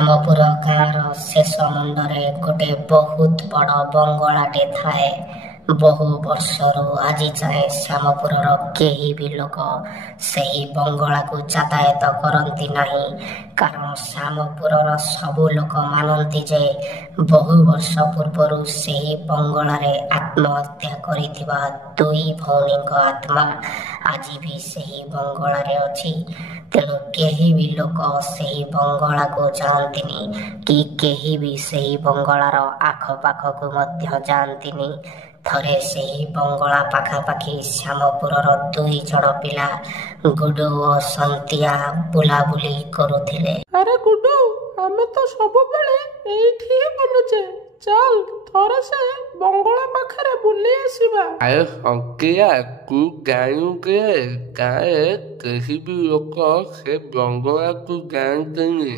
ଶ୍ୟାମପୁର ଗାଁର ଶେଷ ମୁଣ୍ଡରେ ଗୋଟେ ବହୁତ ବଡ଼ ବଙ୍ଗଳାଟେ ଥାଏ। ବହୁ ବର୍ଷରୁ ଆଜି ଯାଏଁ ଶ୍ୟାମପୁରର କେହି ବି ଲୋକ ସେହି ବଙ୍ଗଳାକୁ ଯାତାୟାତ କରନ୍ତି ନାହିଁ। କାରଣ ଶ୍ୟାମପୁରର ସବୁ ଲୋକ ମାନନ୍ତି ଯେ ବହୁ ବର୍ଷ ପୂର୍ବରୁ ସେହି ବଙ୍ଗଳାରେ ଆତ୍ମହତ୍ୟା କରିଥିବା ଦୁଇ ଭଉଣୀଙ୍କ ଆତ୍ମା ଆଜି ବି ସେହି ବଙ୍ଗଳାରେ ଅଛି। ତେଣୁ କେହି ବି ଲୋକ ସେହି ବଙ୍ଗଳାକୁ ଯାଆନ୍ତିନି କି କେହି ବି ସେହି ବଙ୍ଗଳାର ଆଖପାଖକୁ ମଧ୍ୟ ଯାଆନ୍ତିନି। ଥରେ ସେହି ବଙ୍ଗଳା ପାଖାପାଖି ଶ୍ୟାମପୁରର ଦୁଇ ଜଣ ପିଲା ଗୁଡୁ ଓ ସନ୍ତିଆ ବୁଲାବୁଲି କରୁଥିଲେ। ଆରେ ଗୁଡୁ, ଆମେ ତ ସବୁବେଳେ ଏଇଠି ବୁଲୁଛେ, ଚାଲ ଥରେ ସେ ବଙ୍ଗଳା ପାଖରେ ବୁଲି ଆସିବା। ଆରେ ସନ୍ତିଆ, ତୁ ଜାଣୁ କି ଗାଁରେ କେହି ବି ଲୋକ ସେ ବଙ୍ଗଳାକୁ ଯାଆନ୍ତିନି,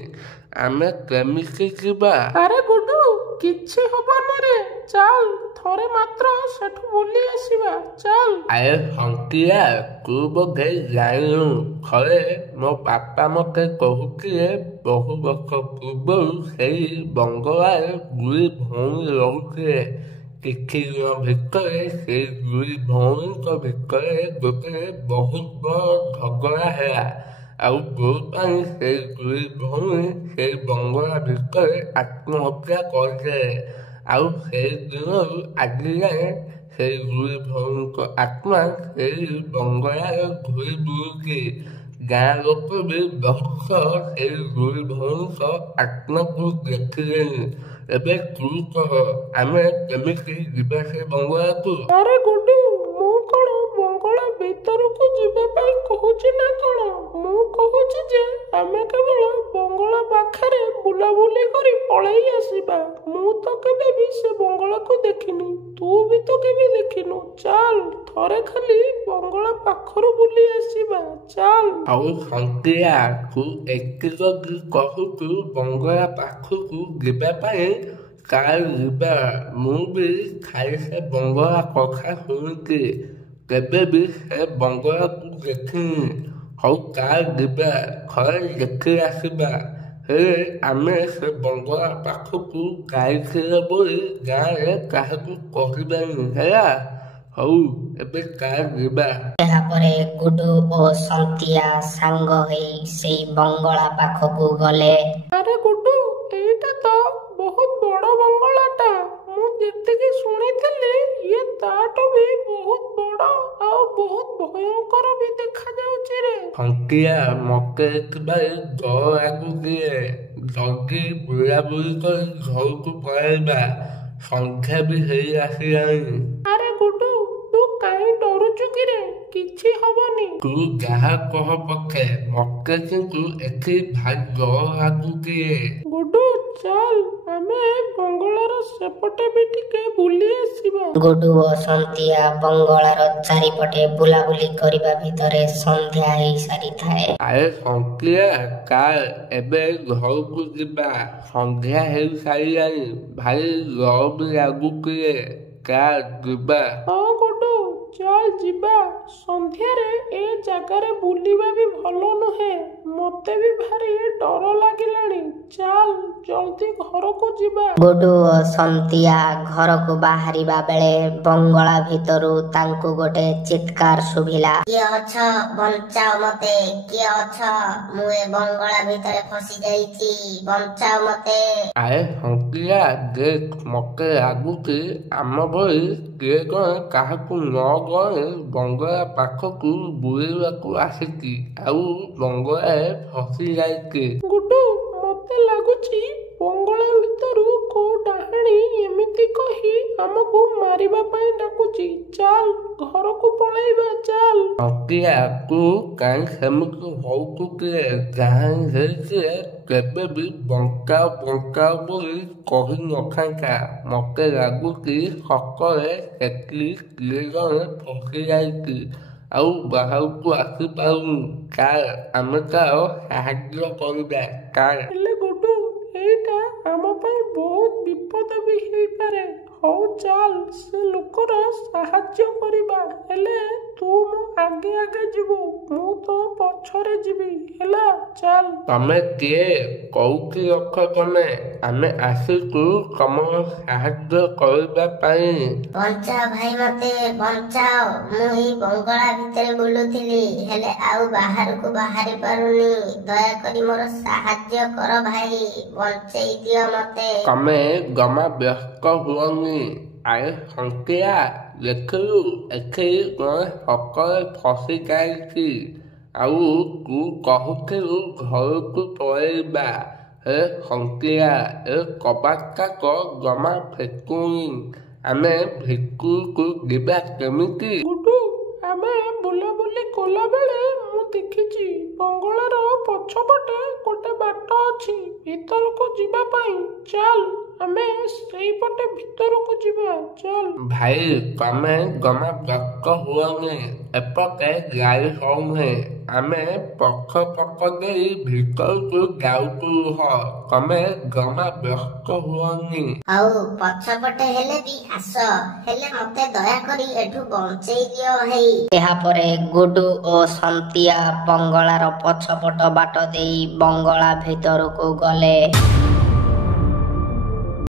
ଆମେ କେମିତି ଯିବା? ଆରେ ଗୁଡୁ, କିଛି ହବନି ରେ, ଚାଲ ଥରେ ମାତ୍ର ସେଠୁ ବୁଲି ଆସିବା, ଚାଲ। ଆରେ ସନ୍ତିଆ, ତୁ ବୋଧେ ଜାଣିନୁ, ଥରେ ମୋ ବାପା ମତେ କହୁଥିଲେ ବହୁ ବର୍ଷ ପୂର୍ବରୁ ସେଇ ବଙ୍ଗଳାରେ ଦୁଇ ଭଉଣୀ ରହୁଥିଲେ। କିଛି ଦିନ ଭିତରେ ସେଇ ଦୁଇ ଭଉଣୀଙ୍କ ଭିତରେ ଗୋଟେ ବହୁତ ବଡ଼ ଝଗଡ଼ା ହେଲା। ଆଉ ଯୋଉପାଇଁ ସେଇ ଦୁଇ ଭଉଣୀ ସେଇ ବଙ୍ଗଳା ଭିତରେ ଆତ୍ମହତ୍ୟା କରିଥିଲେ। ଆଉ ସେଇ ଦିନରୁ ଆଜି ଯାଏଁ ସେଇ ଦୁଇ ଭଉଣୀଙ୍କ ଆତ୍ମା ସେଇ ବଙ୍ଗଳାରେ ଘୁରି ବୁଲୁଛି। ଗାଁ ଲୋକ ବି ବହୁତ ସେଇ ଦୁଇ ଭଉଣୀଙ୍କ ଆତ୍ମାକୁ ଦେଖିଲେଣି। ଏବେ ତୁ କହ, ଆମେ କେମିତି ଯିବା ସେ ବଙ୍ଗଳାକୁ? ଆରେ ଗୁଡୁ, ମୁଁ କଣ ବଙ୍ଗଳା ଭିତରକୁ ଯିବା ପାଇଁ କହୁଛି ନା କଣ? ମୁଁ କହୁଛି ଯେ ଆମେ କେବଳ ବଙ୍ଗଳା ପାଖରେ ବୁଲାବୁଲି କରି ପଳେଇ ଆସିବା। ମୁଁ ତ କେବେ ବି ସେ ବଙ୍ଗଳାକୁ ଦେଖିନି, ତୁ ବି ତ କେବେ ଦେଖିନୁ। ଚାଲ ଥରେ ଖାଲି ବଙ୍ଗଳା ପାଖରୁ ବୁଲି ଆସିବା, ଚାଲ। ଆଉ ସନ୍ତିଆ, ତୁ ଏତେ ଯଦି କହୁଛୁ ବଙ୍ଗଳା ପାଖକୁ ଯିବା ପାଇଁ, କାଲ ଯିବା। ମୁଁ ବି ଖାଲି ସେ ବଙ୍ଗଳା କଥା ଶୁଣିଛି, କେବେ ବି ସେ ବଙ୍ଗଳାକୁ ଦେଖିନି। ହଉ କାଲ ଯିବା, ଥରେ ଦେଖି ଆସିବା। ହେଲେ ଆମେ ସେ ବଙ୍ଗଳା ପାଖକୁ ଯାଇଥିଲେ ବୋଲି ଗାଁରେ କାହାକୁ କହିବାନି, ହେଲା? ହଉ ଏବେ କାଲ ଯିବା। ଏହାପରେ ଗୁଡୁ ଓ ସନ୍ତିଆ ସାଙ୍ଗ ହୋଇ ସେଇ ବଙ୍ଗଳା ପାଖକୁ ଗଲେ। ଆରେ ଗୁଡୁ, ଏଇଟା ତ ବହୁତ ବଡ଼ ବଙ୍ଗଳାଟା। ମୁଁ ଯେତିକି ଶୁଣିଥିଲି ଇଏ ତାଠୁ ବି ବହୁତ ବଡ଼ ଆଉ ବହୁତ ଭୟଙ୍କର ବି ଦେଖାଯାଉଛି ରେ। ସନ୍ତିଆ, ମତେ ଏଥିପାଇଁ ଡର ଲାଗୁଛି। ଜଲ୍ଦି ବୁଲାବୁଲି କରି ଘରକୁ ପଳାଇବା, ସନ୍ଧ୍ୟା ବି ହେଇ ଆସିଲାଣି। ଆରେ ଗୁଡୁ, ତୁ କାହିଁ ଡରୁଛୁ କି ରେ? କିଛି ହବନି। ତୁ ଯାହା କହ ପଛେ, ମତେ କିନ୍ତୁ ଏଠି ଭାରି ଡର ଲାଗୁଛି। ଗୁଡୁ, ଚାଲ ଆମେ ବଙ୍ଗଳାର ସେପଟେ ବି ଟିକେ ବୁଲି ଆସିବା। ଗୁଡୁ ଓ ସନ୍ତିଆ ବଙ୍ଗଳାର ଚାରିପଟେ ବୁଲାବୁଲି କରିବା ଭିତରେ ସନ୍ଧ୍ୟା ହେଇ ସାରିଥାଏ। ଆରେ ସନ୍ତିଆ, କାଲ ଏବେ ଘରକୁ ଯିବା, ସନ୍ଧ୍ୟା ହେଇ ସାରିଲାଣି, ଭାରି ଡର ବି ଲାଗୁଛି। କାଲ ଯିବା। ହଁ ଗୁଡୁ, ଚାଲ ଯିବା। ସନ୍ଧ୍ୟାରେ ଏ ଜାଗାରେ ବୁଲିବା ବି ଭଲ ନୁହେଁ, ମତେ ବି ଭାରି ଡର ଲାଗିଲାଣି। ଚାଲ ଜଲ୍ଦି ଘରକୁ ଯିବା। ଗୁଡୁ ଓ ସନ୍ତିଆ ଘରକୁ ବାହାରିବା ବେଳେ ବଙ୍ଗଳା ଭିତରୁ ତାଙ୍କୁ ଗୋଟେ ଚିତ୍କାର ଶୁଭିଲା। କିଏ ଅଛ? ବଞ୍ଚାଅ ମତେ, କିଏ ଅଛ? ମୁଁ ଏ ବଙ୍ଗଳା ଭିତରେ ଫସି ଯାଇଛି, ବଞ୍ଚାଅ ମତେ। ଆରେ ସନ୍ତିଆ, ଦେଖ, ମତେ ଲାଗୁଛି ଆମ ଭଳି କିଏ ଜଣେ କାହାକୁ ନ ଜଣେ ବଙ୍ଗଳା ପାଖକୁ ବୁଲିବାକୁ ଆସିଛି ଆଉ ବଙ୍ଗଳାରେ ଫସି ଯାଇଛି। ଗୁଡୁ, ମତେ ଲାଗୁଛି ବଙ୍ଗଳା ଭିତରୁ କୋଉ ଡାହାଣୀ ଏମିତି କହି ଆମକୁ ମାରିବା ପାଇଁ ଡାକୁଛି। ଚାଲ ଘରକୁ ପଳେଇବା, ଚାଲ। ସନ୍ତିଆ, ତୁ କାହିଁ ସେମିତି ହଉଛୁ କିଏ? ଯାହା ହେଇଛି କେବେ ବି ବଞ୍ଚାଅ ବଞ୍ଚାଅ ବୋଲି କହି ନଥାନ୍ତା। ମତେ ଲାଗୁଛି ସତରେ ସେଠି କିଏ ଜଣେ ଫସି ଯାଇଛି ଆଉ ବାହାରକୁ ଆସିପାରୁନି। କାଲ ଆମେ ତାର ସାହାଯ୍ୟ କରିବା, କାଲ। ହେଲେ ଗୁଡୁ, ଏଇଟା ଆମ ପାଇଁ ବହୁତ ବିପଦ ବି ହେଇପାରେ। ହଉ ଚାଲ ସେ ଲୋକର ସାହାଯ୍ୟ କରିବା। ହେଲେ ତୁ ମୋ ଆଗେ ଆଗେ ଯିବୁ, ମୁଁ ତୋ ପଛରେ ଯିବି ହେଲା। ଚାଲ। ତମେ କିଏ? କୋଉଠି ରଖ ତମେ? ଆମେ ଆସିଛୁ ତମର ସାହାଯ୍ୟ କରିବା ପାଇଁ। ବଞ୍ଚାଅ ଭାଇ, ମତେ ବଞ୍ଚାଅ। ମୁଁ ଏଇ ବଙ୍ଗଳା ଭିତରେ ବୁଲୁଥିଲି, ହେଲେ ଆଉ ବାହାରକୁ ବାହାରି ପାରୁନି। ଦୟାକରି ମୋର ସାହାଯ୍ୟ କର ଭାଇ, ବଞ୍ଚେଇ ଦିଅ ମତେ। ତମେ ଜମା ବ୍ୟସ୍ତ ହୁଅନି। ଆରେ ସନ୍ତିଆ, ଦେଖିଲୁ ଏଠି ଜଣେ ସକରେ ଫସି ଯାଇଛି। ଆଉ ତୁ କହୁଥିଲୁ ଘରକୁ ପଳେଇବା। ହେ ସନ୍ତିଆ, ଏ କବାଟଟାକ ଜମା ଫିଟୁନି। ଆମେ ଭିତରକୁ ଯିବା କେମିତି? ଗୁଡୁ, ଆମେ ବୁଲାବୁଲି କଲାବେଳେ ମୁଁ ଦେଖିଛି ବଙ୍ଗଳାର ପଛପଟେ ଗୋଟେ ବାଟ ଅଛି ଭିତରକୁ ଯିବା ପାଇଁ। ଚାଲ, ଆମେ ସେଇପଟେ ଭିତରକୁ ଯିବା। ଚାଲ। ଭାଇ ତମେ ଜମା ବ୍ୟସ୍ତ ହୁଅନି, ଏପଟେ ଯାଇ ହଉନି। ଆମେ ପଛ ପଛ ଦେଇ ଭିତରକୁ ଯାଉଛୁ। ତମେ ଜମା ବ୍ୟସ୍ତ ହୁଅନି। ହଉ, ପଛପଟେ ହେଲେ ବି ଆସ, ହେଲେ ମତେ ଦୟାକରି ଏଠୁ ବଞ୍ଚେଇ ଦିଅ ଭାଇ। ଏହାପରେ ଗୁଡୁ ଓ ସନ୍ତିଆ ବଙ୍ଗଳାର ପଛପଟ ବାଟ ଦେଇ ବଙ୍ଗଳା ଭିତରକୁ ଗଲେ।